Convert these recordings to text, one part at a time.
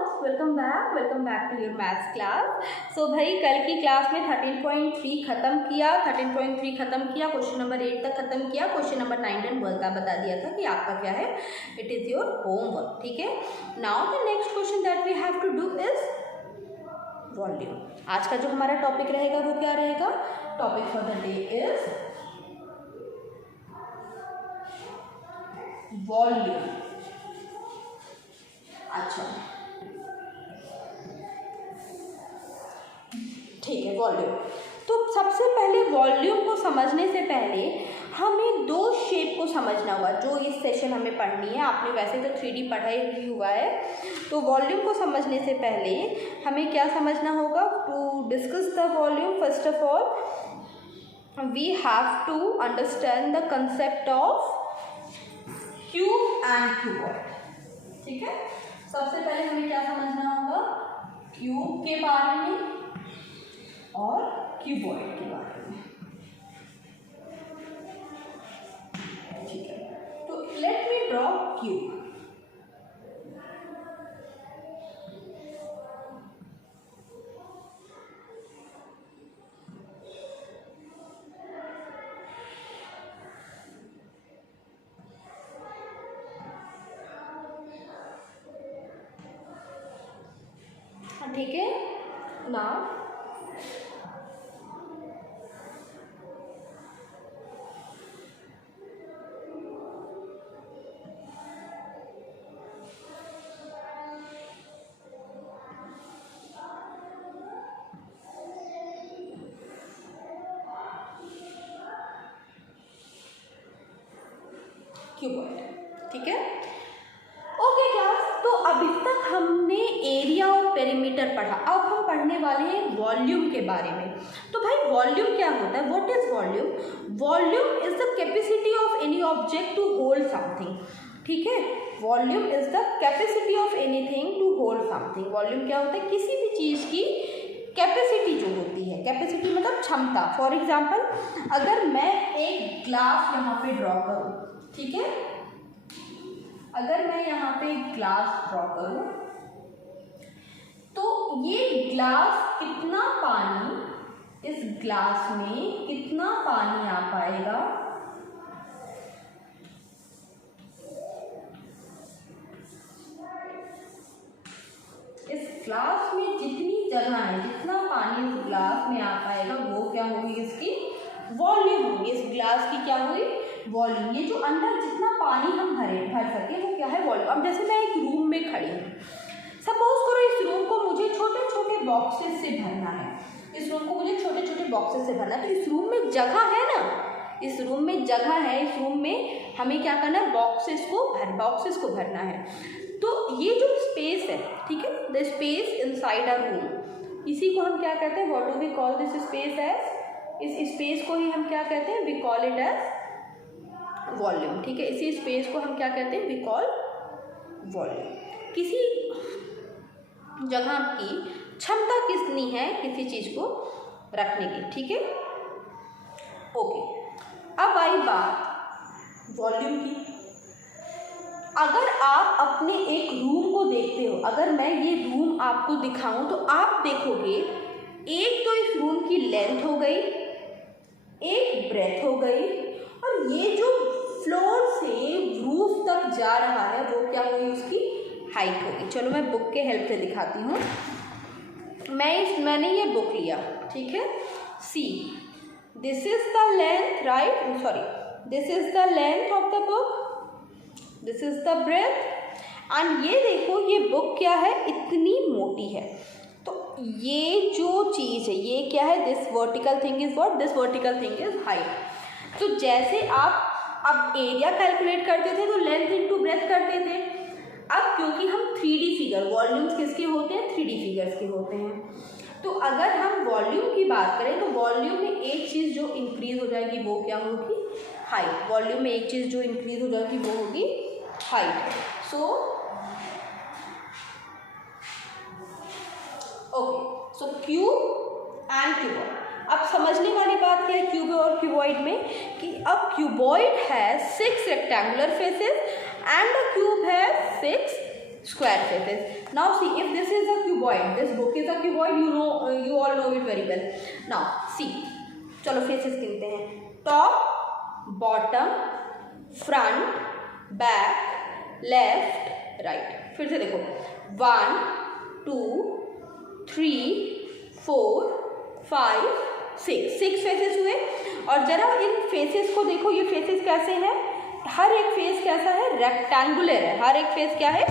Welcome back to your maths class. So भाई कल की क्लास में 13.3 खत्म किया, क्वेश्चन नंबर 8 तक खत्म किया, क्वेश्चन नंबर 9 एंड 12 का बता दिया था कि आपका क्या है, इट इज़ योर होमवर्क। ठीक है, now the next question that we have to do is volume. आज का जो हमारा टॉपिक रहेगा वो क्या रहेगा? Topic for the day is volume. अच्छा ठीक है, वॉल्यूम। तो सबसे पहले वॉल्यूम को समझने से पहले हमें दो शेप को समझना होगा जो इस सेशन हमें पढ़नी है। आपने वैसे तो 3D पढ़ाई भी हुआ है, तो वॉल्यूम को समझने से पहले हमें क्या समझना होगा? To discuss the volume first of all we have to understand the concept of cube and cuboid. ठीक है, सबसे पहले हमें क्या समझना होगा? क्यूब के बारे में और क्यूबॉइड के बारे में। ठीक है, तो लेट मी ड्रॉ क्यूब। ठीक है, नाउ क्यूबॉइड। ठीक है, ओके क्लास। तो अभी तक हमने एरिया और पेरीमीटर पढ़ा, अब हम पढ़ने वाले हैं वॉल्यूम के बारे में। तो भाई वॉल्यूम क्या होता है? What is volume? Volume is the capacity of any object to hold something. ठीक है, volume is the capacity of anything to hold something. Volume क्या होता है? किसी भी चीज़ की कैपेसिटी जो होती है, कैपेसिटी मतलब क्षमता। फॉर एग्जाम्पल अगर मैं एक ग्लास यहाँ पे ड्रॉ करूँ, ठीक है, अगर मैं यहाँ पे ग्लास ड्रॉ करूँ तो ये ग्लास कितना पानी, इस ग्लास में कितना पानी आ पाएगा? इस ग्लास में जितनी जगह है, जितना पानी इस ग्लास में आ पाएगा वो क्या होगी? इसकी वॉल्यूम होगी। इस ग्लास की क्या हुई? वॉल्यूम। ये जो अंदर जितना पानी हम भर सके वो क्या है? वॉल्यूम। अब जैसे मैं एक रूम में खड़ी हूँ, सपोज करो इस रूम को मुझे छोटे छोटे बॉक्सेस से भरना है, इस रूम को मुझे छोटे छोटे बॉक्सेस से भरना है। तो इस रूम में जगह है ना, इस रूम में जगह है, इस रूम में हमें क्या करना है? बॉक्सेस को भरना है। तो ये जो स्पेस है, ठीक है, the space inside a room, इसी को हम क्या कहते हैं? What do we call this space as? इस स्पेस को ही हम क्या कहते हैं? We call it as volume. ठीक है, इसी स्पेस को हम क्या कहते हैं? We call volume. किसी जगह की क्षमता कितनी है किसी चीज को रखने की। ठीक है, ओके। अब आई बात वॉल्यूम की। अगर आप अपने एक रूम को देखते हो, अगर मैं ये रूम आपको दिखाऊं तो आप देखोगे एक तो इस रूम की लेंथ हो गई, एक ब्रेथ हो गई, और ये जो फ्लोर से रूफ तक जा रहा है वो क्या हुई? उसकी हाइट होगी। चलो मैं बुक के हेल्प से दिखाती हूँ। मैंने ये बुक लिया, ठीक है, see this is the length, right, sorry, this is the length of the book, this is the breadth, and ये देखो ये बुक क्या है? इतनी मोटी है। तो ये जो चीज़ है ये क्या है? This vertical thing is what? This vertical thing is height. तो जैसे आप अब एरिया कैलकुलेट करते थे तो लेंथ इनटू ब्रेथ करते थे। अब क्योंकि हम 3D फिगर, वॉल्यूम्स किसके होते हैं? 3D फिगर्स के होते हैं। तो अगर हम वॉल्यूम की बात करें तो वॉल्यूम में एक चीज़ जो इंक्रीज हो जाएगी वो क्या होगी? हाइट। वॉल्यूम में एक चीज़ जो इंक्रीज हो जाएगी वो होगी height. So okay, so cube and cuboid. अब समझने वाली बात क्या है क्यूब और क्यूबॉइड में, कि अब cuboid has 6 rectangular faces and the cube has 6 square faces. Now see, if this is a cuboid, this book is a cuboid, you all know it very well. Now see, चलो faces गिनते हैं. Top, bottom, front, back, left, right. फिर से देखो, 1 2 3 4 5 6 faces हुए. और जरा इन faces को देखो, ये फेसेस कैसे हैं. हर एक फेस कैसा है, रेक्टेंगुलर है. हर एक फेस क्या है,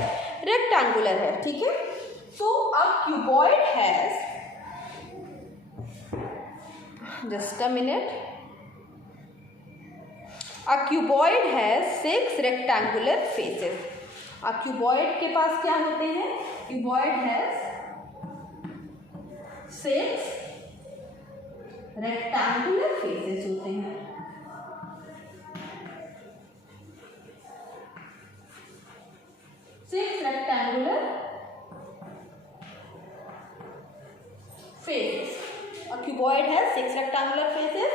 रेक्टेंगुलर है. ठीक है. So a cuboid has, just a minute, a cuboid has 6 rectangular faces. A cuboid के पास क्या होते हैं, क्यूबॉइड हैज 6 रेक्टेंगुलर फेसेस होते हैं. Six rectangular faces. A cuboid has 6 rectangular faces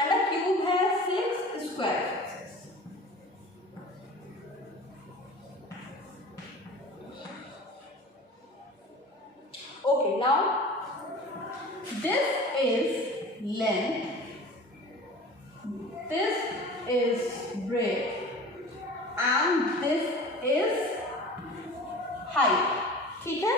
and a cube has 6 square faces. Okay, now this is length, this is breadth and this is height. ठीक है,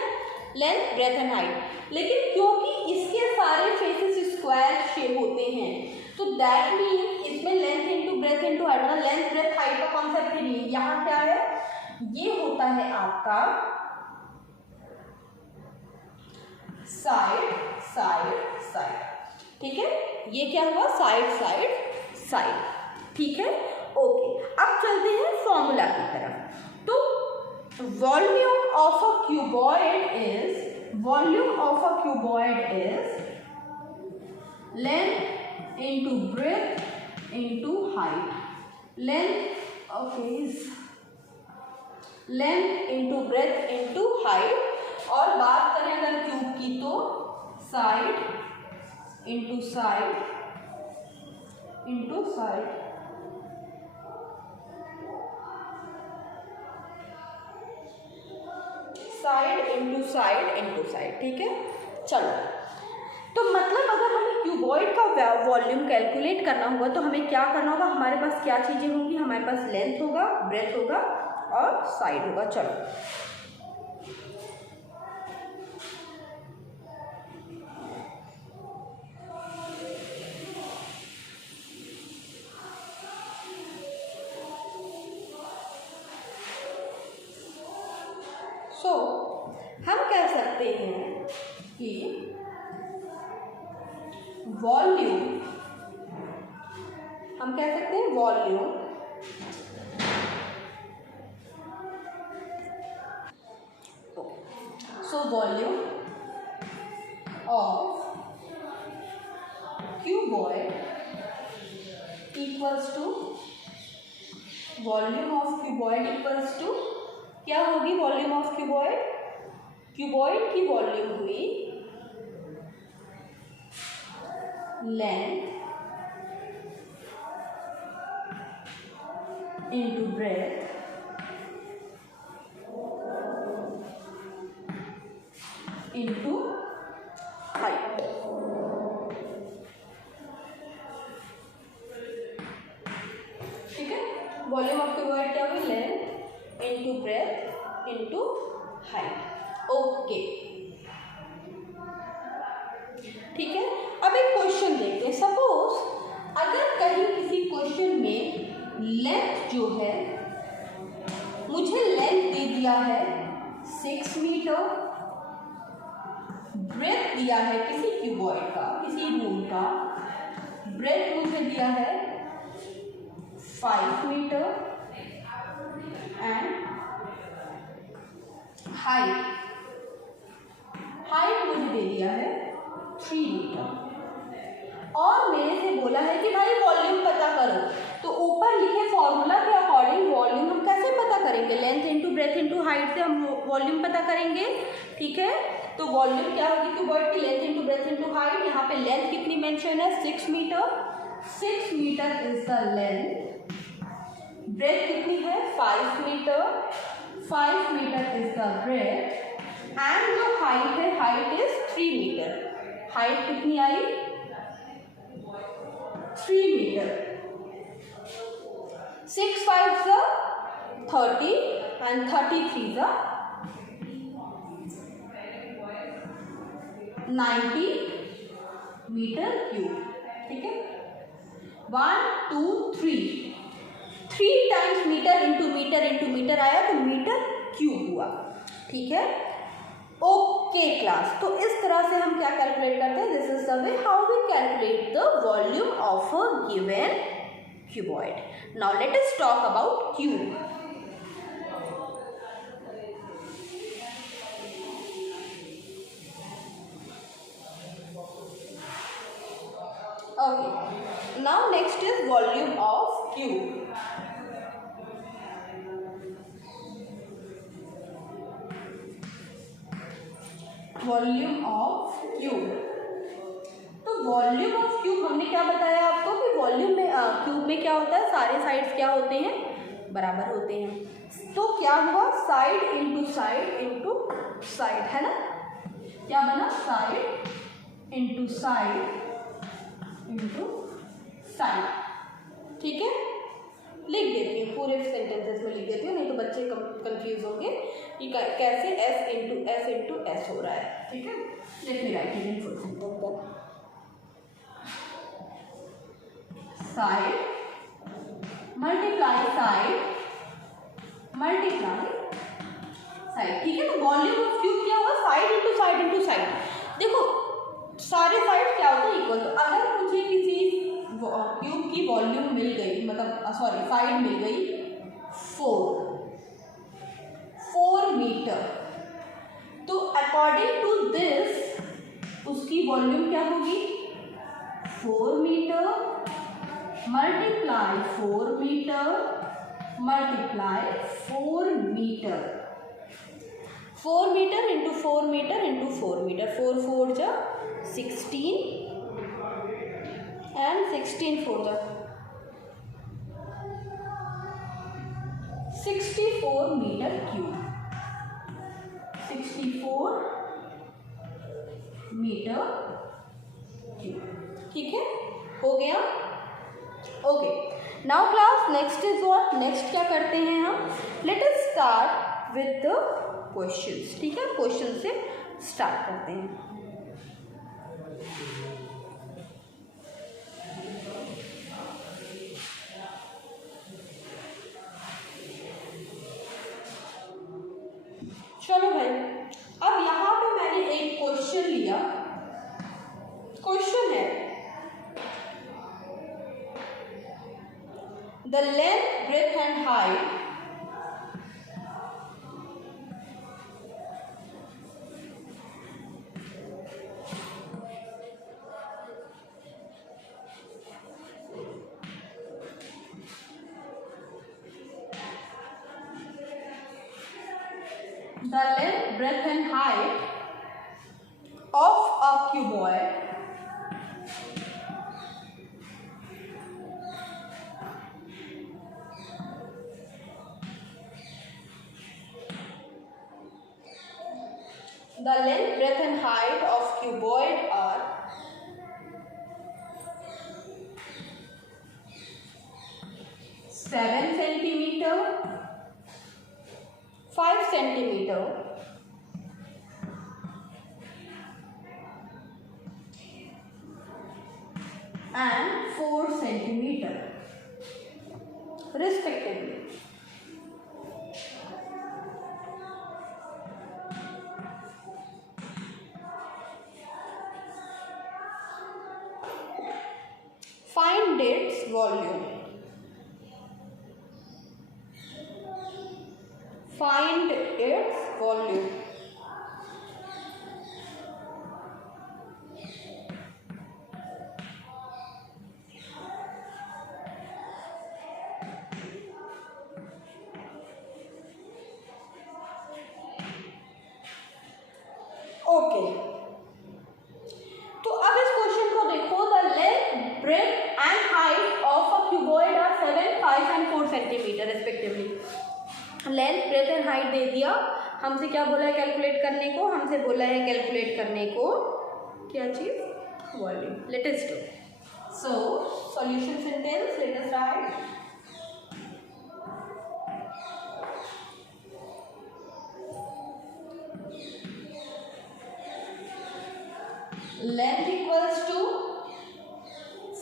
length, breadth and height. लेकिन क्योंकि इसके सारे faces square shape होते हैं, तो that mean इसमें length into breadth into height, मतलब लेंथ ब्रेथ हाइट का कॉन्सेप्ट ही नहीं है. यहाँ क्या है, ये होता है आपका साइड साइड साइड. ठीक है, ये क्या हुआ, साइड साइड साइड. ठीक है. ओके, अब चलते हैं फॉर्मूला की तरफ. तो volume of a cuboid is length into breadth into height. Length, okay, is length into breadth into height. और बात करें अगर क्यूब की तो side into side into side. Side into side into side. ठीक है. चलो, तो मतलब अगर हमें क्यूबॉइड का वॉल्यूम कैलकुलेट करना होगा तो हमें क्या करना होगा, हमारे पास क्या चीज़ें होंगी, हमारे पास लेंथ होगा, ब्रेथ होगा और साइड होगा. चलो, सो हम कह सकते हैं कि वॉल्यूम, हम कह सकते हैं volume volume of cuboid equals to, volume of cuboid equals to क्या होगी, वॉल्यूम ऑफ क्यूबॉइड, क्यूबॉइड की वॉल्यूम हुई length into breadth into height. ठीक है, वॉल्यूम ऑफ क्यूबॉइड क्या हुई, length into breadth into height. Okay, ठीक है. अब एक क्वेश्चन देखते हैं. सपोज अगर कहीं किसी क्वेश्चन में लेंथ जो है, मुझे लेंथ दे दिया है 6 मीटर, ब्रेथ दिया है किसी क्यूबॉइड का, किसी रूम का, ब्रेथ मुझे दिया है 5 मीटर एंड हाइट मुझे दे दिया है 3 मीटर. और मेरे से बोला है कि भाई वॉल्यूम पता करो. तो ऊपर लिखे फॉर्मूला के अकॉर्डिंग वॉल्यूम हम कैसे पता करेंगे, length into breadth into height से हम वॉल्यूम पता करेंगे. ठीक है, तो वॉल्यूम क्या होगी क्यूबॉइड की, length into breadth into height. यहाँ पे लेंथ कितनी मेंशन है, 6 metre. 6 metre is the length. Breadth कितनी है, 5 metre. 5 metre is the breadth. And जो हाइट है, हाइट इज 3 मीटर। हाइट कितनी आई? 3 मीटर। 6 5 30 and 33 90 metre cube. ठीक है, 1 2 3 times metre into metre into metre आया तो मीटर क्यूब हुआ। ठीक है, ओके क्लास। तो इस तरह से हम क्या कैलकुलेट करते हैं? This is the way how we calculate the volume of a given cuboid. Now let us talk about cube. Okay, now next is volume of cube. Volume of cube. तो volume of cube हमने क्या बताया आपको कि volume में cube में क्या होता है? सारे साइड्स क्या होते हैं? बराबर होते हैं। तो क्या हुआ? साइड इंटू साइड, है ना? क्या बना? Side into side. ठीक है, लिख देती हूँ, पूरे सेंटेंसेस में लिख देती हूँ, नहीं तो बच्चे कंफ्यूज होंगे कि कैसे s इंटू एस हो रहा है। ठीक है, let me right it in full sentence. Side multiply side multiply side. ठीक है, तो वॉल्यूम ऑफ क्यूब क्या हुआ? Side into side into side. देखो सारे साइड क्या होते हैं? इक्वल। तो अगर मुझे किसी क्यूब की वॉल्यूम मिल गई, मतलब सॉरी साइड मिल गई 4 मीटर, तो अकॉर्डिंग टू दिस उसकी वॉल्यूम क्या होगी? 4 metre multiply 4 metre multiply 4 metre. 4 metre into 4 metre into 4 metre. 4 4 जा 16 एंड 16 4 जा 64 मीटर क्यूब। 64 metre cube. ठीक है, हो गया। Okay, now class next is what? Next क्या करते हैं हम? Let us start with the questions. ठीक है, क्वेश्चन से स्टार्ट करते हैं। चलो भाई, अब यहाँ पे मैंने एक क्वेश्चन लिया। क्वेश्चन है the length, breadth and height of a cuboid the length, breadth and height of cuboid are 7 centimeter, 5 centimeter and 4 centimeter respectively. Find its volume. Find its volume. Okay, तो अब इस क्वेश्चन को देखो। The length, breadth and height of a cuboid are 7, 5 and 4 centimetre respectively. Length, breadth and height दे दिया, हमसे क्या बोला है कैलकुलेट करने को, हमसे बोला है कैलकुलेट करने को क्या चीज़, volume. Let us do. So solution sentence, let us write. Length equals to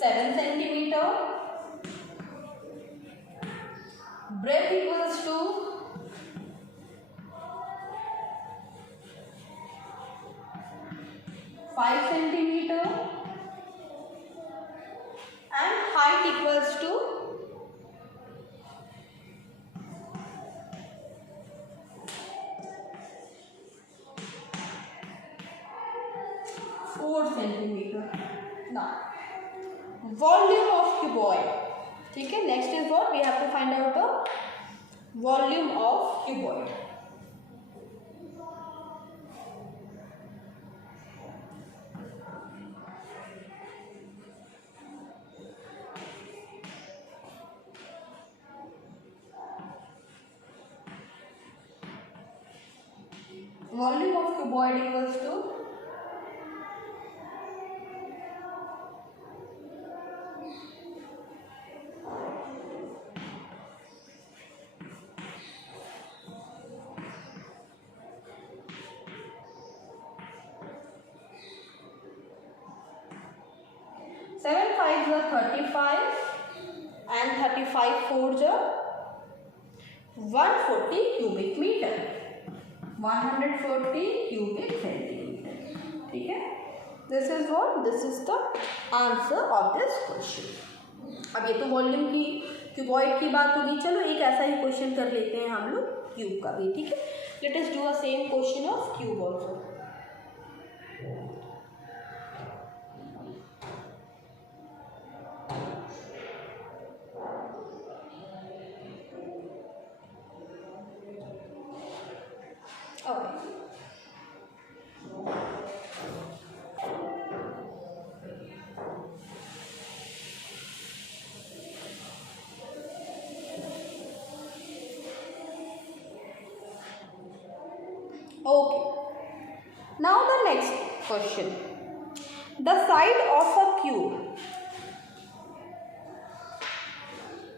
7 centimeter, breadth equals to 5 centimeter, and height equals to 4 centimeter. Now volume of cuboid, ठीक है। Next is what, we have to find out the volume of cuboid. Volume of cuboid equals to seven five 35 and 35 4 140 cubic meter, 140 cubic centimeter, ठीक है। This is what, this is the answer of this question. अब ये तो volume की cuboid की बात होगी, चलो एक ऐसा ही क्वेश्चन कर लेते हैं हम लोग क्यूब का भी, ठीक है। Late us do a same question of cube also. Okay, now the next question, the side of a cube.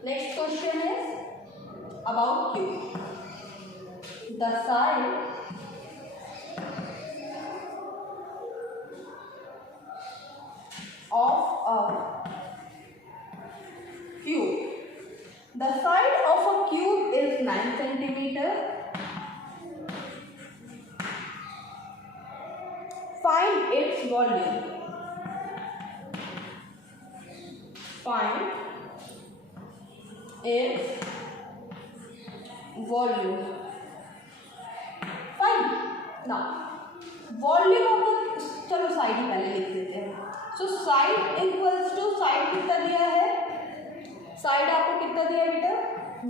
Next question is about cube. The side of a cube. The side of a cube is 9 centimeter. Find its volume. Find its volume. Fine. Now, volume of the, चलो side ही पहले लिख देते हैं। So side equals to, side कितना दिया है, side आपको कितना दिया है बेटा,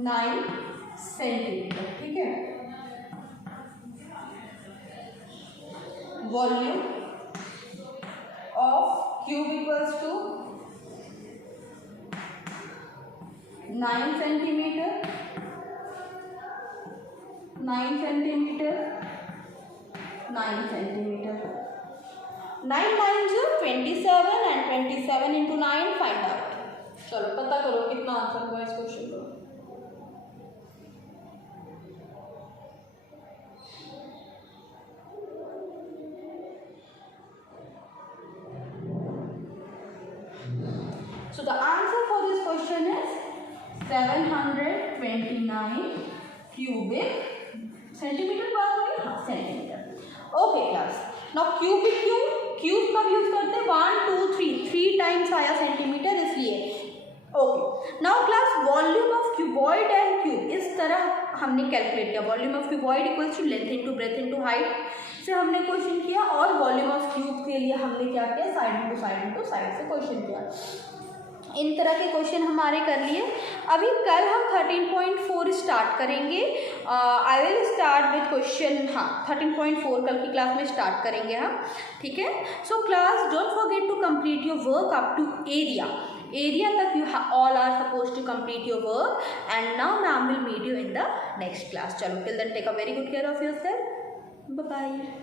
9 सेंटीमीटर, ठीक है। Volume of cube equals to 9 centimetre, 9 centimetre, 9 centimetre, 9 9 27 and 27 into 9 find out. चलो पता करो कितना आंसर हुआ इस क्वेश्चन का। So the answer for this question is 729 cubic centimeter बात हो गई, हाँ centimetre. Okay class, now cubic cube कब यूज करते हैं, 1 2 3 टाइम्स आया सेंटीमीटर, इसलिए okay. Now class, volume of cuboid and cube इस तरह हमने कैलकुलेट किया। Volume of cuboid equals to length into breadth into height से हमने क्वेश्चन किया, और वॉल्यूम ऑफ क्यूब के लिए हमने क्या किया, साइड इंटू साइड से क्वेश्चन किया। इन तरह के क्वेश्चन हमारे कर लिए। अभी कल हम 13.4 स्टार्ट करेंगे। I will start with question, हाँ 13.4 कल की क्लास में स्टार्ट करेंगे हम, ठीक है। So class, don't forget to complete your work up to area. Area तक you all are suppose to complete your work and now ma'am will meet you in the next class. चलो till then take a very good care of your self. Bye bye.